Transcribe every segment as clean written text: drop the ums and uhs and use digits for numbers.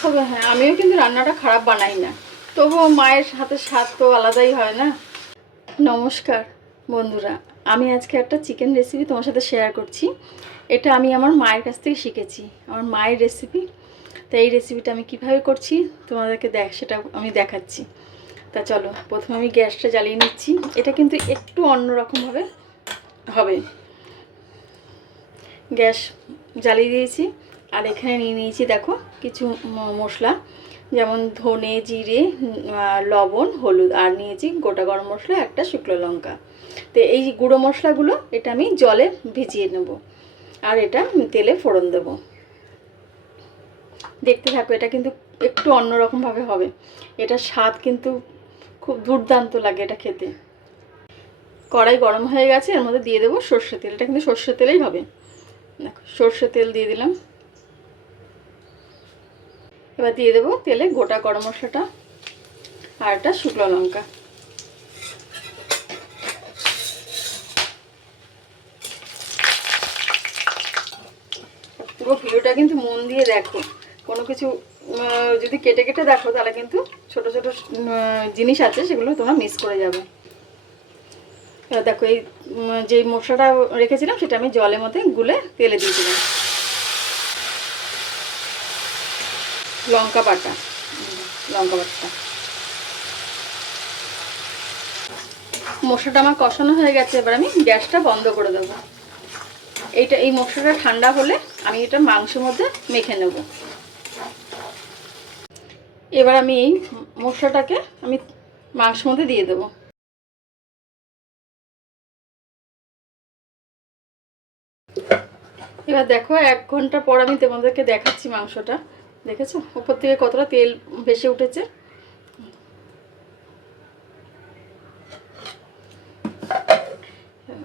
তবে হ্যাঁ, আমিও কিন্তু রান্নাটা খারাপ বানাই না, তবুও মায়ের হাতের স্বাদ তো আলাদাই হয় না। নমস্কার বন্ধুরা, আমি আজকে একটা চিকেন রেসিপি তোমার সাথে শেয়ার করছি। এটা আমি আমার মায়ের কাছ থেকে শিখেছি, আমার মায়ের রেসিপি। তো এই রেসিপিটা আমি কিভাবে করছি তোমাদেরকে সেটা আমি দেখাচ্ছি। তা চলো, প্রথমে আমি গ্যাসটা জ্বালিয়ে নিচ্ছি। এটা কিন্তু একটু অন্যরকমভাবে হবে। গ্যাস জ্বালিয়ে দিয়েছি, আর এখানে নিয়ে নিয়েছি দেখো কিছু মশলা, যেমন ধনে, জিরে, লবণ, হলুদ, আর নিয়েছি গোটা গরম মশলা, একটা শুকনো লঙ্কা। তো এই গুঁড়ো মশলাগুলো এটা আমি জলে ভিজিয়ে নেব, আর এটা তেলে ফোড়ন দেব। দেখতে থাকো, এটা কিন্তু একটু অন্যরকমভাবে হবে। এটা স্বাদ কিন্তু খুব দুর্দান্ত লাগে এটা খেতে। কড়াই গরম হয়ে গেছে, এর মধ্যে দিয়ে দেবো সর্ষে তেল। এটা কিন্তু সর্ষে তেলেই হবে। দেখো, সর্ষে তেল দিয়ে দিলাম। এবার দিয়ে দেবো তেলে গোটা গরম মশলাটা আর একটা শুকনো লঙ্কা। পুরো ভিডিওটা কিন্তু মন দিয়ে দেখো, কোনো কিছু যদি কেটে কেটে দেখো তাহলে কিন্তু ছোট ছোট জিনিস আছে, সেগুলো তোমরা মিস করে যাবে। এবার দেখো, এই যে মশলাটা রেখেছিলাম সেটা আমি জলের মধ্যে গুলে তেলে দিয়ে দিলাম। লঙ্কা বাটা, মশলাটা আমার কষানো হয়ে গেছে। এবার আমি গ্যাসটা বন্ধ করে দেবো। এই মশলাটা ঠান্ডা হলে আমি এটা মাংসের মধ্যে মেখে নেব। এবার আমি এই মশলাটাকে আমি মাংসের মধ্যে দিয়ে দেবো। এবার দেখো, 1 ঘন্টা পর আমি তোমাদেরকে দেখাচ্ছি মাংসটা। দেখেছো উপর থেকে কতটা তেল ভেসে উঠেছে।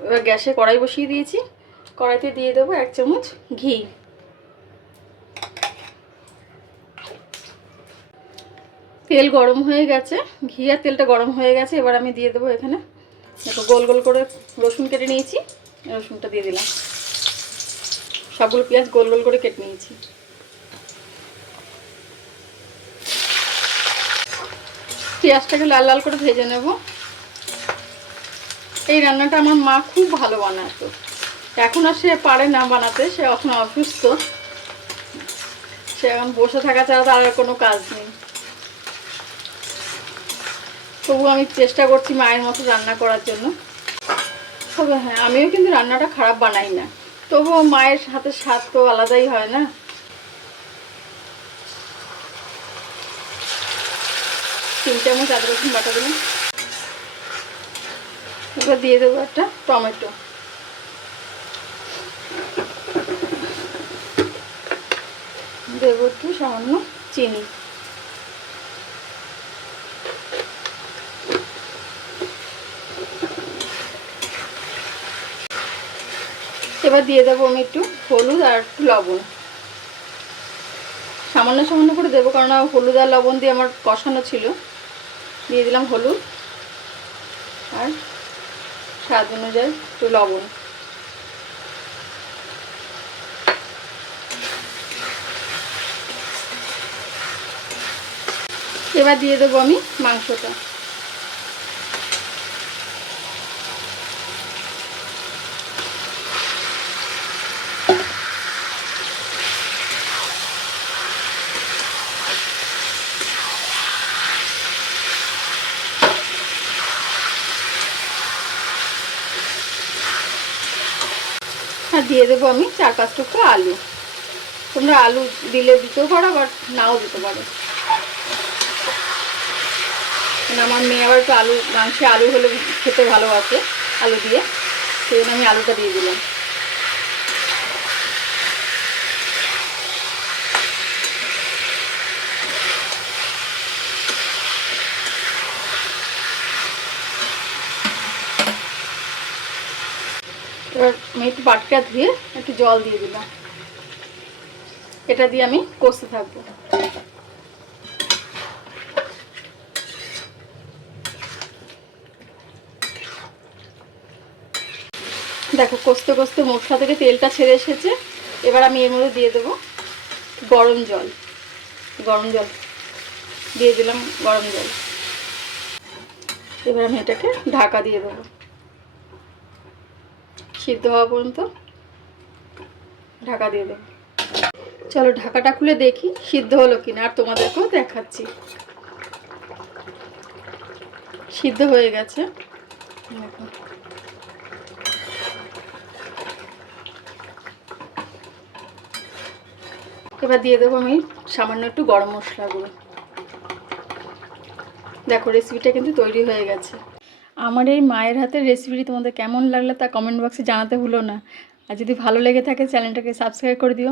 এবার গ্যাসে কড়াই বসিয়ে দিয়েছি, কড়াইতে দিয়ে দেবো 1 চামচ ঘি। তেল গরম হয়ে গেছে, ঘি আর তেলটা গরম হয়ে গেছে। এবার আমি দিয়ে দেবো এখানে দেখো গোল গোল করে রসুন কেটে নিয়েছি, রসুনটা দিয়ে দিলাম। সবগুলো পেঁয়াজ গোল গোল করে কেটে নিয়েছি। পেঁয়াজটাকে লাল লাল করে ভেজে নেব। এই রান্নাটা আমার মা খুব ভালো বানাতো। এখন আর সে পারে না বানাতে, সে এখন অসুস্থ। সে এখন বসে থাকা ছাড়া তার আর কোনো কাজ নেই। তবু আমি চেষ্টা করছি মায়ের মতো রান্না করার জন্য। তবে হ্যাঁ, আমিও কিন্তু রান্নাটা খারাপ বানাই না, তবুও মায়ের হাতের স্বাদ তো আলাদাই হয় না। 3 চামচ আদা রসুন বাটা দিলাম। এবার দিয়ে দেবো একটা টমেটো। দেবো একটু সামান্য চিনি। এবার দিয়ে দেবো আমি একটু হলুদ আর একটু লবণ। সামান্য সামান্য করে দেবো, কারণ হলুদ আর লবণ দিয়ে আমার কষানো ছিল। দিয়ে দিলাম হলুদ আর স্বাদ অনুযায়ী একটু লবণ। এবার দিয়ে দেবো আমি মাংসটা। আর দিয়ে দেবো আমি 4-5 টুকরো আলু। তোমরা আলু দিলে দিতেও পারো, আবার নাও দিতে পারো। আমার মেয়ে আবার একটু মাংসে আলু হলে খেতে ভালোবাসে, আলু দিয়ে, সেই জন্য আমি আলুটা দিয়ে দিলাম। এবার আমি একটু বাটিটা ধুয়ে একটু জল দিয়ে দিলাম। এটা দিয়ে আমি কষতে থাকবো। দেখো, কষতে কষতে মশলা থেকে তেলটা ছেড়ে এসেছে। এবার আমি এর মধ্যে দিয়ে দেবো গরম জল। গরম জল দিয়ে দিলাম, গরম জল। এবার আমি এটাকে ঢাকা দিয়ে দেবো সিদ্ধ হওয়া পর্যন্ত, ঢাকা দিয়ে দেবো। চলো ঢাকাটা খুলে দেখি সিদ্ধ হলো কিনা, আর তোমাদেরকেও দেখাচ্ছি। সিদ্ধ হয়ে গেছে দেখো। এবার দিয়ে দেবো আমি সামান্য একটু গরম মশলা গুঁড়ো। দেখো রেসিপিটা কিন্তু তৈরি হয়ে গেছে। আমার এই মায়ের হাতের রেসিপিটি তোমাদের কেমন লাগলো তা কমেন্ট বক্সে জানাতে ভুলো না। আর যদি ভালো লেগে থাকে চ্যানেলটাকে সাবস্ক্রাইব করে দিও।